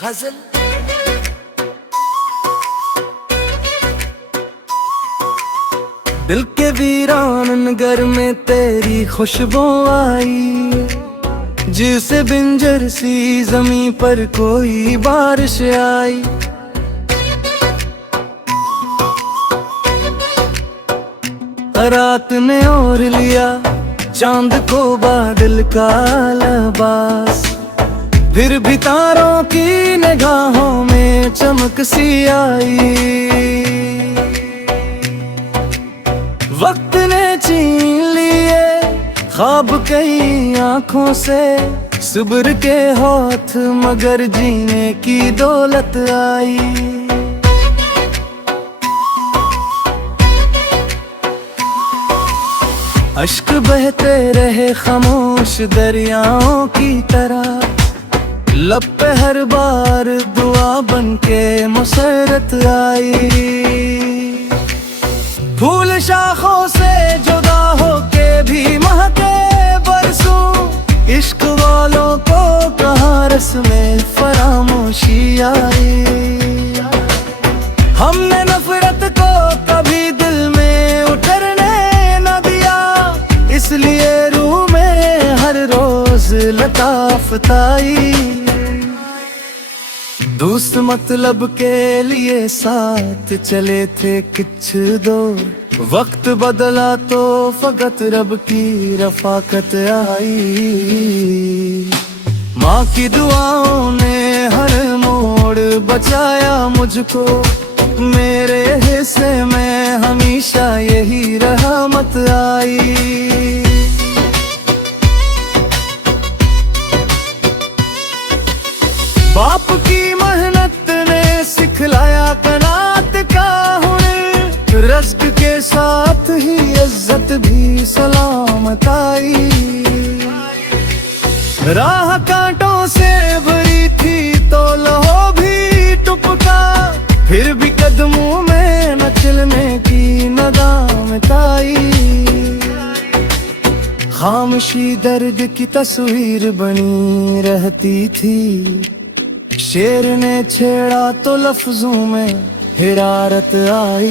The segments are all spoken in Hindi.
गजल। दिल के वीरान नगर में तेरी खुशबू आई, जिसे बिंजर सी जमीन पर कोई बारिश आई। रात ने ओढ़ लिया चांद को बादल का लिबास, फिर भी तारों की निगाहों में चमक सी आई। वक्त ने छीन लिए ख्वाब कई आंखों से, सब्र के हाथ मगर जीने की दौलत आई। अश्क बहते रहे खामोश दरियाओं की तरह, लब पे हर बार दुआ बनके मुसरत आई। फूल शाखों से जुदा होके भी महके बरसों, इश्क वालों को कहाँ रस्में फरामोशी आई। हमने नफरत को कभी दिल में उतरने न दिया, इसलिए रूह में हर रोज लताफत आई। दोस्त मतलब के लिए साथ चले थे कुछ दूर, वक्त बदला तो फकत रब की रफाकत आई। माँ की दुआओं ने हर मोड़ बचाया मुझको, मेरे हिस्से में हमेशा यही रहमत आई। बाप की मेहनत ने सिखलाया कनात का हुनर, रज़्क़ के साथ ही इज्जत भी सलामत आई। राह कांटों से भरी थी तो लहो भी टुपका, फिर भी कदमों में न चलने की नदामत आई। खामोशी दर्द की तस्वीर बनी रहती थी, शेर ने छेड़ा तो लफ्जों में हिरारत आई।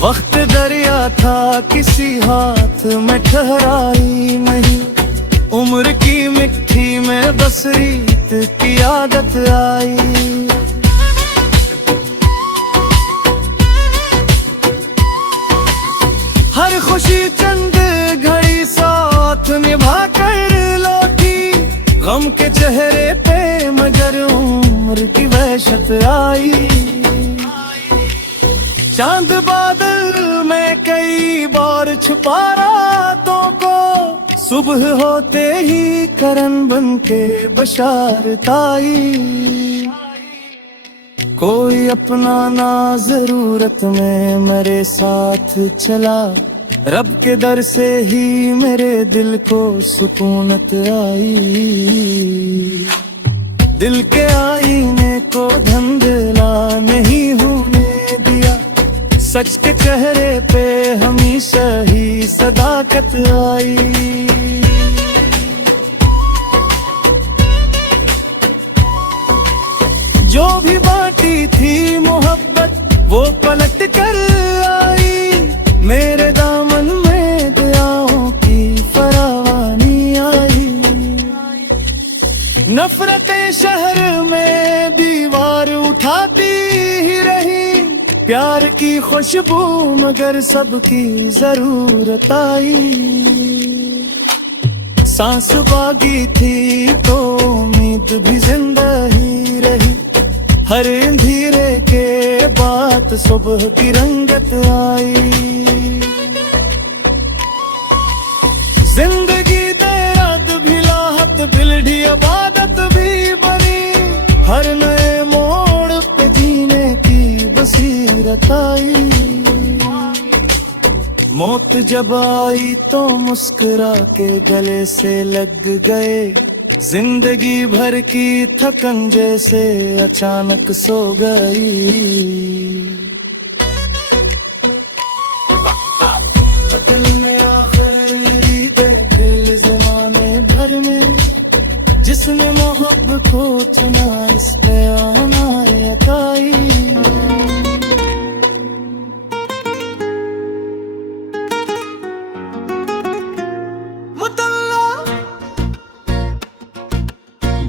वक्त दरिया था किसी हाथ में ठहरा ही नहीं, उम्र की मिट्टी में बस रीत की आदत आई। हर खुशी चंद घड़ी साथ निभा कर लौटी, गम के चेहरे पे मगर उम्र की वहशत आई। चांद बादल में कई बार छुपा रातों को, सुबह होते ही करन बन के बशारत आई। कोई अपना ना जरूरत में मेरे साथ चला, रब के दर से ही मेरे दिल को सुकूनत आई। दिल के आईने को धंधला नहीं होने दिया, सच के चेहरे पे हमेशा ही सदाकत आई। जो भी बांटी थी मोहब्बत वो पलट कर आई, मेरे दामन में दयाओं की फरावानी आई। नफरतें शहर में दीवार उठाती ही रही, प्यार की खुशबू मगर सबकी जरूरत आई। सांस बागी थी तो उम्मीद भी जिंदा ही रही, हर अंधेरे के बाद सुबह की रंगत आई। जिंदगी देराद भी लाहत बिलढ़ी आबादत भी बनी, हर नए मोड़ पे जीने की बसीरत आई। मौत जब आई तो मुस्कुरा के गले से लग गए, जिंदगी भर की थकन जैसे अचानक सो गई। दिल में आखिरी दिल जमाने भर में जिसने मोहब्बत सबको चुना, इस पे आना यकाई।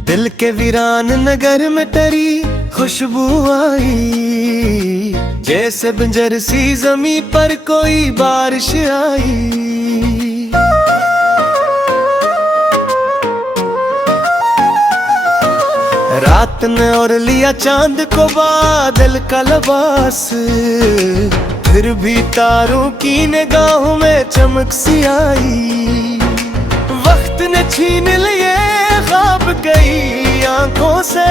दिल के वीरान नगर में टरी खुशबू आई, जैसे बंजर सी जमी पर कोई बारिश आई। रात ने और लिया चांद को बादल का लबास, फिर भी तारों की निगाहों में चमक सी आई। वक्त ने छीन लिए ख्वाब कई आंखों से,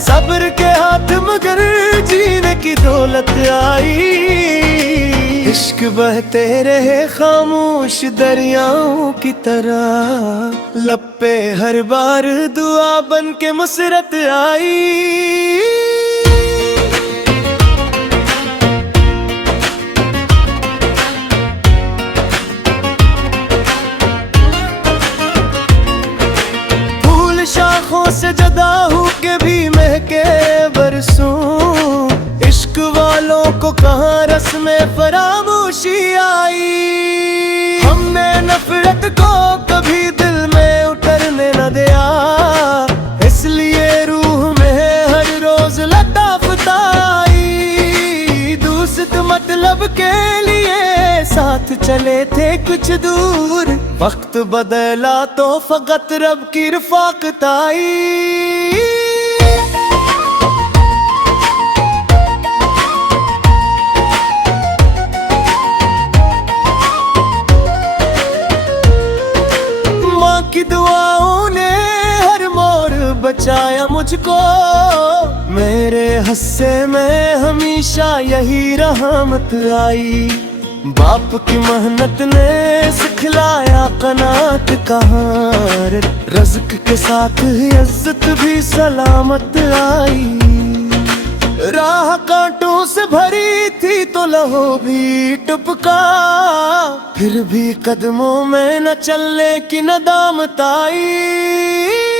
सब्र के हाथ मगर जीने की दौलत आई। इश्क बहते रहे खामोश दरियाओं की तरह, लब पे हर बार दुआ बन के मुसरत आई। शाखों से जदा हो के भी महके बरसों, इश्क वालों को कहाँ रस्में फरामोशी आई। हमने नफरत को कभी दिल में उतरने न दिया, इसलिए रूह में हर रोज लताफत आई। दोस्त मतलब के लिए साथ चले थे कुछ दूर, वक्त बदला तो फकत रब की रफ़ाक़त आई। माँ की दुआओं ने हर मोड़ बचाया मुझको, मेरे हिस्से में हमेशा यही रहमत आई। बाप की मेहनत ने सिखलाया कनात कहाँ, रज़्क़ के साथ इज्जत भी सलामत आई। राह कांटों से भरी थी तो लहू भी टपका, फिर भी कदमों में न चलने की नदामत आई।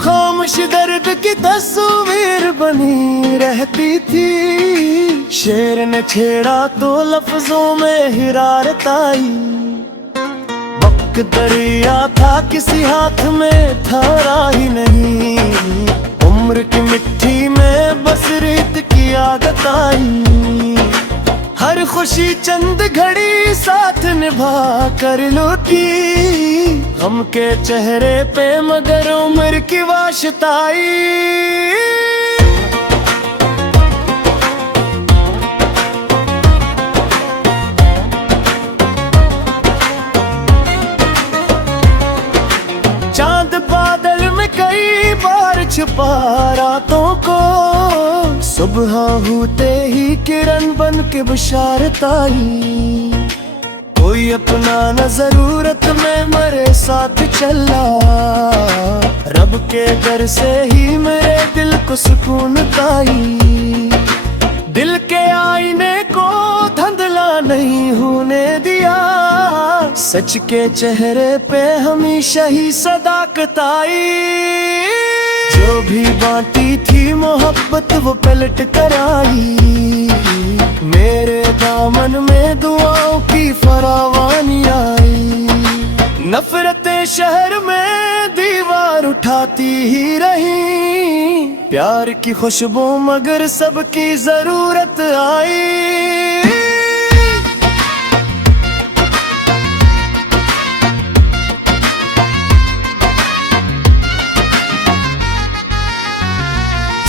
खामोश दर्द की तस्वीर बनी रहती थी, शेर ने छेड़ा तो लफ्जों में हिरारत आई। वक्त दरिया था किसी हाथ में थारा ही नहीं, उम्र की मिट्टी में बस रेत की आदत आई। हर खुशी चंद घड़ी साथ निभा कर लौटी, गम के चेहरे पे मगर उम्र की वाशताई। चांद बादल में कई बार छुपा रातों को, सुबह होते ही किरण बन के बशारत आई। कोई अपना न जरूरत में मेरे साथ चला, रब के घर से ही मेरे दिल को सुकून पाई। दिल के आईने को धंधला नहीं होने दिया, सच के चेहरे पे हमेशा ही सदाकत आई। जो भी बांटी थी मोहब्बत वो पलट कर आई, मेरे दामन में दुआओं की फरावानी आई। नफरतें शहर में दीवार उठाती ही रही, प्यार की खुशबू मगर सबकी जरूरत आई।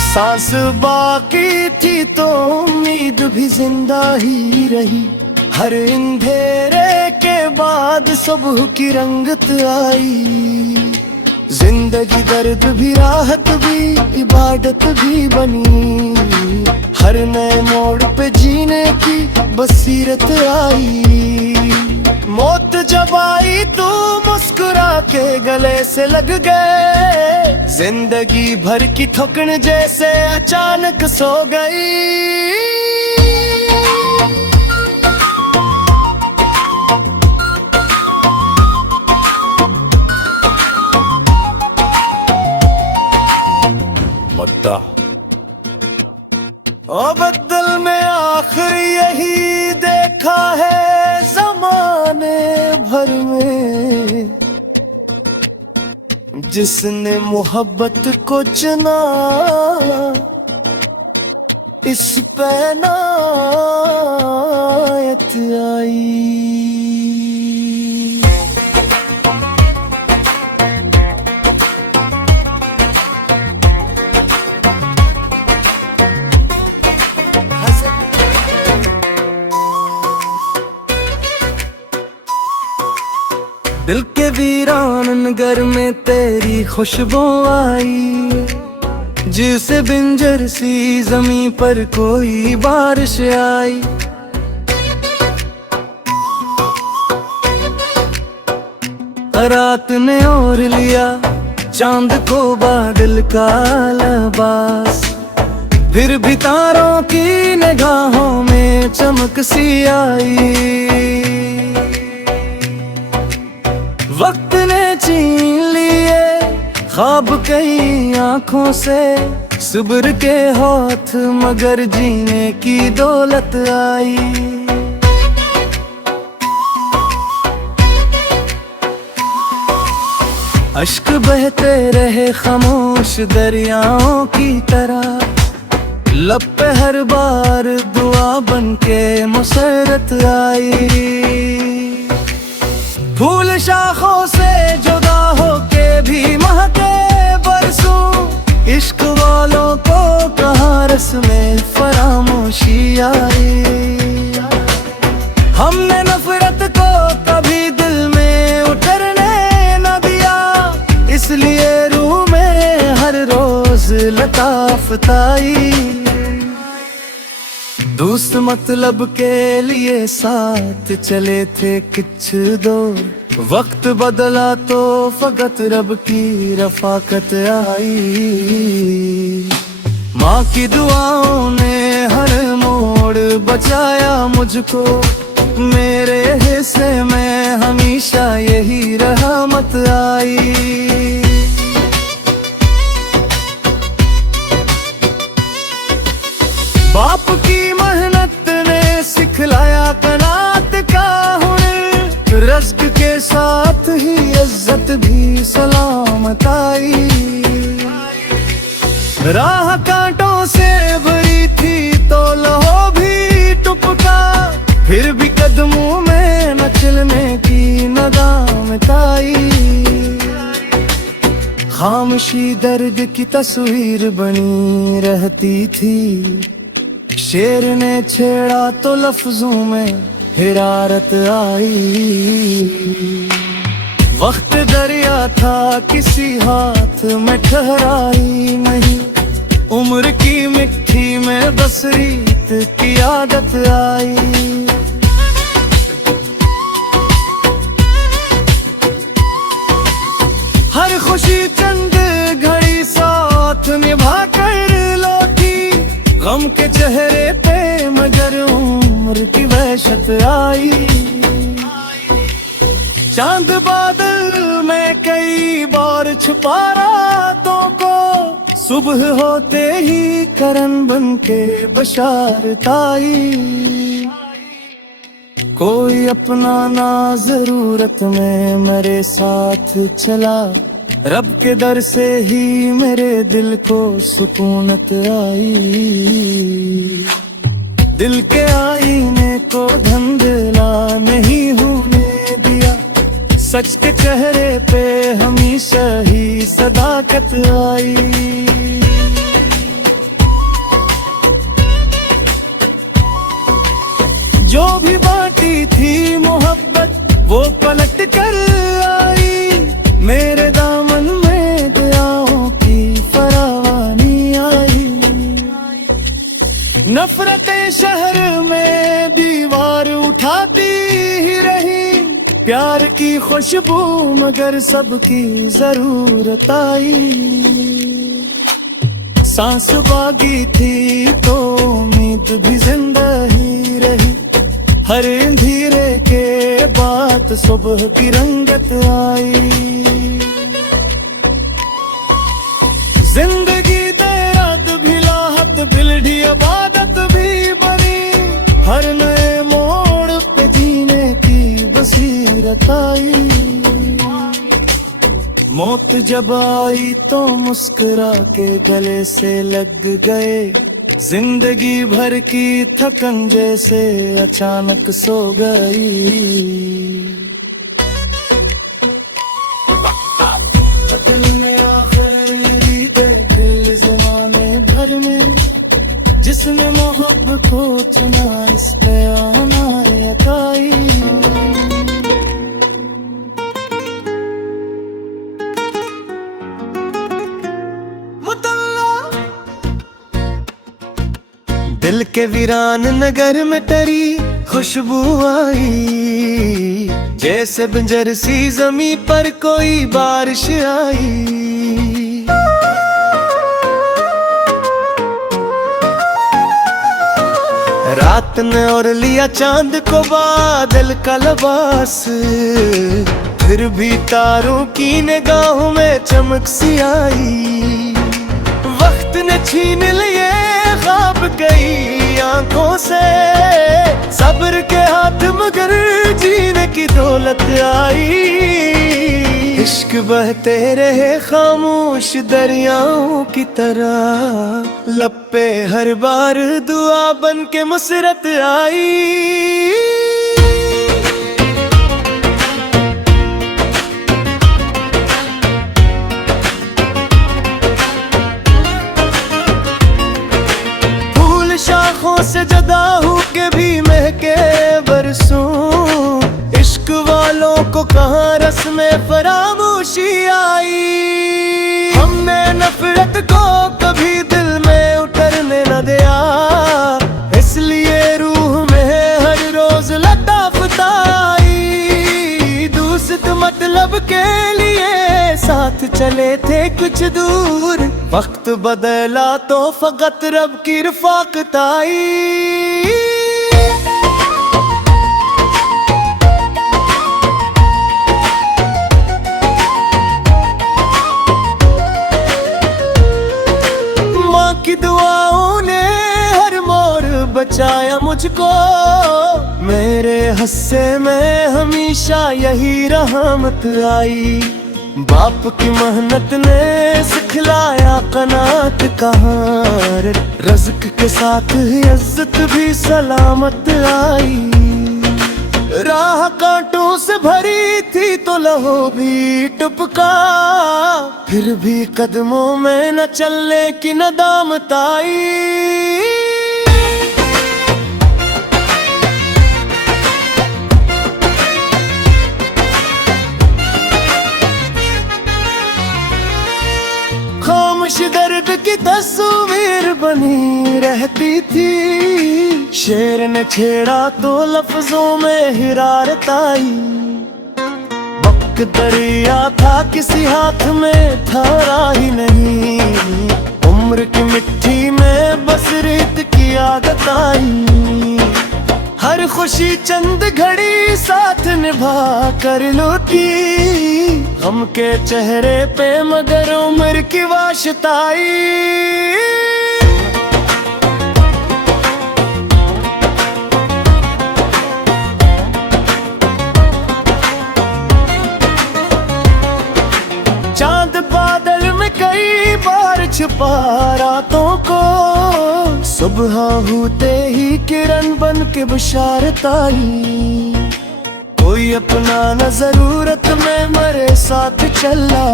सांस बाकी थी तो उम्मीद भी जिंदा ही रही, हर अंधेरे के बाद सुबह की रंगत आई। जिंदगी दर्द भी राहत भी इबादत भी बनी, हर नए मोड़ पे जीने की बसीरत आई। मौत जब आई तू मुस्कुरा के गले से लग गए, जिंदगी भर की थकन जैसे अचानक सो गई। ओ बदल में आखिर यही देखा है जमाने भर में, जिसने मोहब्बत को चुना इस पे नायत आई। दिल के वीरान नगर में तेरी खुशबू आई, जिसे बिंजर सी जमीन पर कोई बारिश आई। रात ने ओढ़ लिया चांद को बादल का लिबास, फिर भी तारों की निगाहों में चमक सी आई। वक्त ने छीन लिए ख्वाब कई आंखों से, सुब्र के हाथ मगर जीने की दौलत आई। अश्क बहते रहे खामोश दरियाओं की तरह, लब पे हर बार दुआ बनके मुसरत आई। फूल शाखों से जुदा होके भी महके बरसों, इश्क वालों को कहाँ रस्में फरामोशी आई। हमने नफरत को कभी दिल में उतरने न दिया, इसलिए रूह में हर रोज लताफत आई। दोस्त मतलब के लिए साथ चले थे कुछ दूर, वक्त बदला तो फकत रब की रफाकत आई। माँ की दुआओं ने हर मोड़ बचाया मुझको, मेरे हिस्से में हमेशा यही रहमत आई। बाप की मेहनत ने सिखलाया कनात का हुनर, रज़्क़ के साथ ही इज्जत भी सलामत आई। राह कांटों से भरी थी तो लहो भी टुपका, फिर भी कदमों में न चलने की नदामत आई। खामोशी दर्द की तस्वीर बनी रहती थी, शेर ने छेड़ा तो लफ्जों में हिरारत आई। वक्त दरिया था किसी हाथ में ठहराई नहीं, उम्र की मिट्टी में बस रीत की आदत आई। हर खुशी चंद घड़ी साथ निभा कर लौटी, गम के चेहरे पे मगर उम्र की वहशत आई। चांद बादल में कई बार छुपा रातों को, सुबह होते ही करन बन के बशारत आई। कोई अपना ना जरूरत में मेरे साथ चला, रब के दर से ही मेरे दिल को सुकूनत आई। दिल के आईने को धंधला नहीं होने दिया, सच के चेहरे पे हमेशा ही सदाकत आई। जो भी बांटी थी मोहब्बत वो पलट कर आई, मेरे दामन में दयाओं की फरावानी आई। नफरतें शहर में दीवार उठाती ही रही, प्यार की खुशबू मगर सबकी जरूरत आई। सांस बागी थी तो उम्मीद भी जिंदा ही रही। हर धीरे के बाद सुबह की रंगत आई। जिंदगी दे रात भी लाहत बिलढ़ी इबादत भी बनी। हर नए मोड़ पे जीने की बसीरत आई। मौत जब आई तो मुस्कुरा के गले से लग गए। जिंदगी भर की थकन जैसे अचानक सो गई। जिसने मोहब्बत को चुना इस पे आना यकाई। दिल के वीरान नगर में टरी खुशबू आई। जैसे बंजर सी जमी पर कोई बारिश आई। रात ने और लिया चांद को बादल का लबास। फिर भी तारों की निगाहों में चमक सी आई। वक्त ने छीन लिए ख्वाब कई आंखों से। सब्र के हाथ मगर जीने की दौलत आई। इश्क बहते रहे खामोश दरियाओं की तरह। लब पे हर बार दुआ बन के मुसरत आई। शाखों से जदा हो के भी महके बरसों। इश्क वालों को कहाँ रस्में फरामोशी आई। हमने नफरत को कभी दिल में उतरने न दिया। इसलिए रूह में हर रोज लताफत आई। दोस्त मतलब के लिए साथ चले थे कुछ दूर। वक्त बदला तो फकत रब की रफाकत आई। माँ की दुआओं ने हर मोड़ बचाया मुझको। मेरे हिस्से में हमेशा यही रहमत आई। बाप की मेहनत ने सिखलाया कनात कहाँ। रज़्क़ के साथ इज्जत भी सलामत आई। राह कांटों से भरी थी तो लहू भी टपका। फिर भी कदमों में न चलने की नदामत आई। खामोश दर्द की तस्वीर बनी रहती थी। शेर ने छेड़ा तो लफ्जों में हिरारत आई। वक्त दरिया था किसी हाथ में ठहरा ही नहीं। उम्र की मिट्टी में बस रेत की आदत आई। हर खुशी चंद घड़ी साथ निभा कर लौटी। हम के चेहरे पे मगर उम्र की वाशताई। चांद बादल में कई बार छुपा रातों को। सुबह होते ही किरण बन के बशारत आई। कोई अपना न जरूरत में मेरे साथ चला।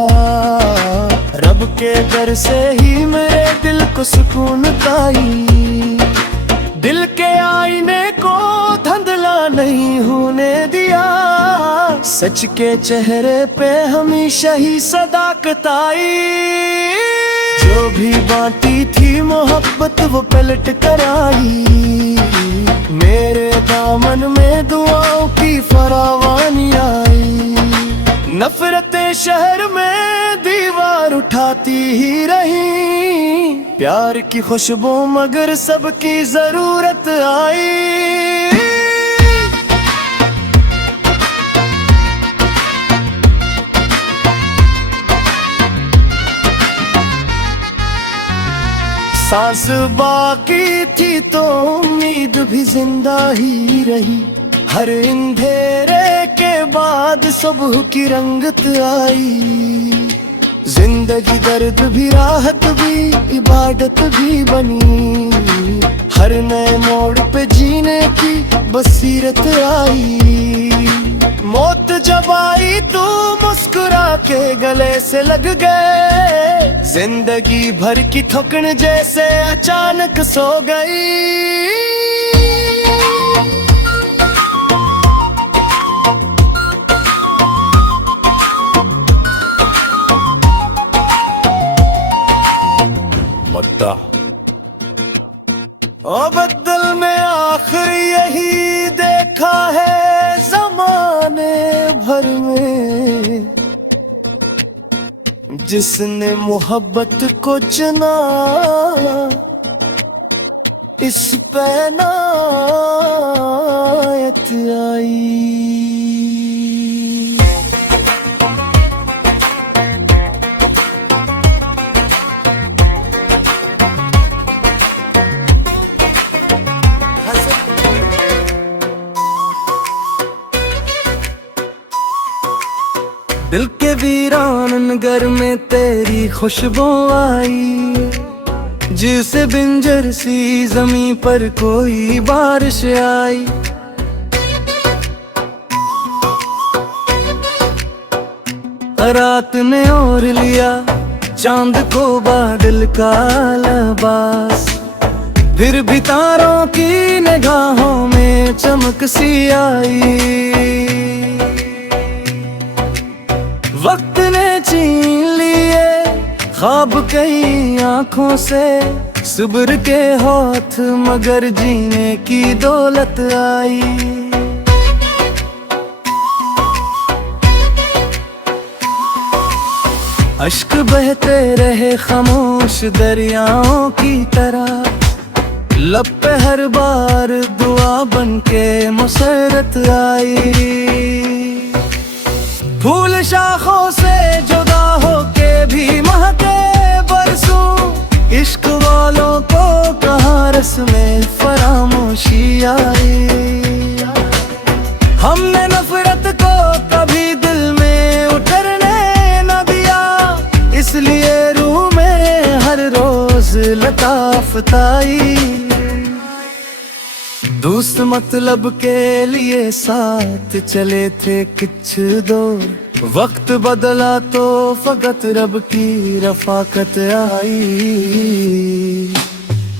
रब के दर से ही मेरे दिल को सुकून पाई। दिल के आईने को धंधला नहीं होने दिया। सच के चेहरे पे हमेशा ही सदाकत आई। जो भी बांटी थी मोहब्बत वो पलट कर आई। मेरे दामन में दुआओं की फरावानी आई। शहर में दीवार उठाती ही रही, प्यार की खुशबू मगर सबकी जरूरत आई। सांस बाकी थी तो उम्मीद भी जिंदा ही रही, हर अंधेरे के बाद सुबह की रंगत आई। जिंदगी दर्द भी राहत भी इबादत भी बनी, हर नए मोड़ पे जीने की बसीरत आई। मौत जब आई तो मुस्कुरा के गले से लग गए, जिंदगी भर की थकन जैसे अचानक सो गई। ओ बदल में आखिर यही देखा है जमाने भर में, जिसने मोहब्बत को चुना इस पे नायत आई। दिल के वीरान घर में तेरी खुशबू आई, जिसे बिंजर सी जमीन पर कोई बारिश आई। रात ने ओढ़ लिया चांद को बादल का लिबास, फिर भी तारों की निगाहों में चमक सी आई। वक्त ने छीन लिए ख्वाब कई आंखों से, सुब्र के हाथ मगर जीने की दौलत आई। अश्क बहते रहे खामोश दरियाओं की तरह, लब पे हर बार दुआ बन के मुसरत आई। फूल शाखों से जुदा होके भी महके बरसों, इश्क वालों को कहाँ रस्में फरामोशी आई। हमने नफरत को कभी दिल में उतरने न दिया, इसलिए रूह में हर रोज लताफत आई। दोस्त मतलब के लिए साथ चले थे कुछ दूर, वक्त बदला तो फकत रब की रफाकत आई।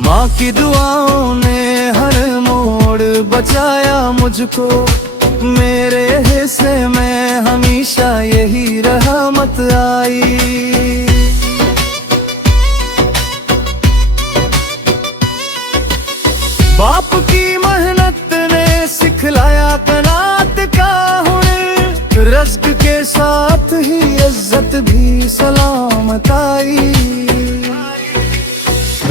माँ की दुआओं ने हर मोड़ बचाया मुझको, मेरे हिस्से में हमेशा यही रहमत आई। बाप की मेहनत ने सिखलाया कनात का हुनर, रज़्क़ के साथ ही इज्जत भी सलामत आई।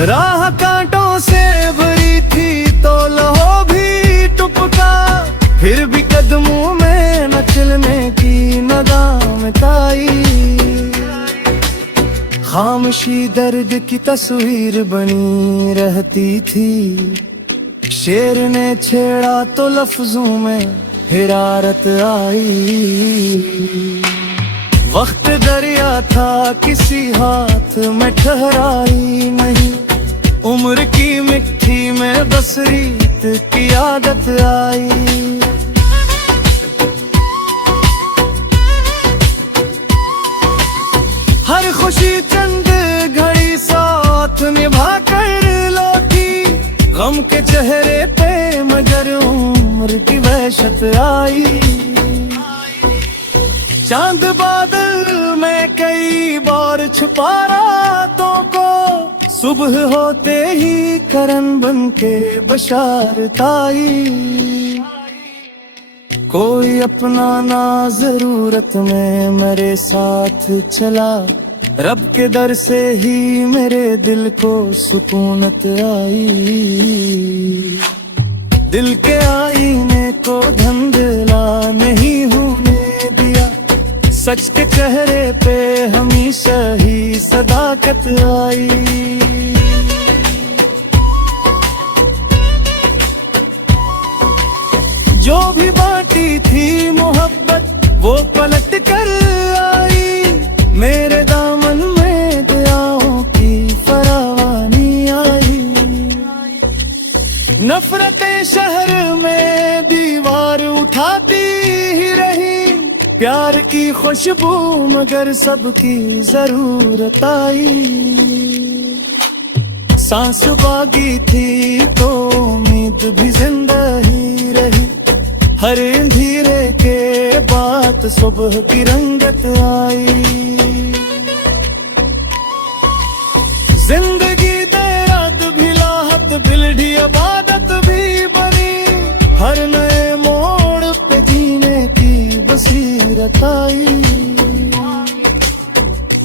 राह कांटों से भरी थी तो लहो भी टुपका, फिर भी कदमों में न चलने की नदामत आई। खामोशी दर्द की तस्वीर बनी रहती थी, शेर ने छेड़ा तो लफ्जों में हिरारत आई। वक्त दरिया था किसी हाथ में ठहराई नहीं, उम्र की मिट्टी में बस रीत की आदत आई। हर खुशी चंद घड़ी साथ निभा कर लौटी, गम के चेहरे पे मगर उम्र की वहशत आई। चांद बादल में कई बार छुपा रातों को, सुबह होते ही करन बन के बशारत आई। कोई अपना ना जरूरत में मेरे साथ चला, रब के दर से ही मेरे दिल को सुकूनत आई। दिल के आईने को धंधला नहीं होने दिया, सच के चेहरे पे हमेशा ही सदाकत आई। जो भी बाटी थी मोहब्बत वो पलट कर आई, मेरे दामन में दयाओं की फरावानी आई। नफरतें शहर में दीवार उठाती ही रही, प्यार की खुशबू मगर सबकी जरूरत आई। सांस बागी थी तो उम्मीद भी जिंदा ही रही, हर अंधेरे के बाद सुबह की रंगत आई। जिंदगी दे रात भी लाहत बिलढ़ी इबादत भी बनी, हर नए मोड़ पे जीने की बसीरत आई।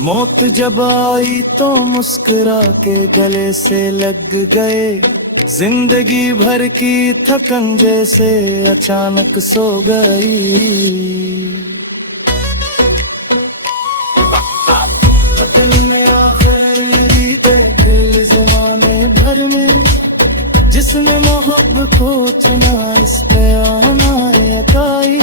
मौत जब आई तो मुस्कुरा के गले से लग गए, जिंदगी भर की थकन जैसे अचानक सो गई। दिल में आखिरी दिल जमाने भर में, जिसने मोहब्बत को चुना इस पे आना आई।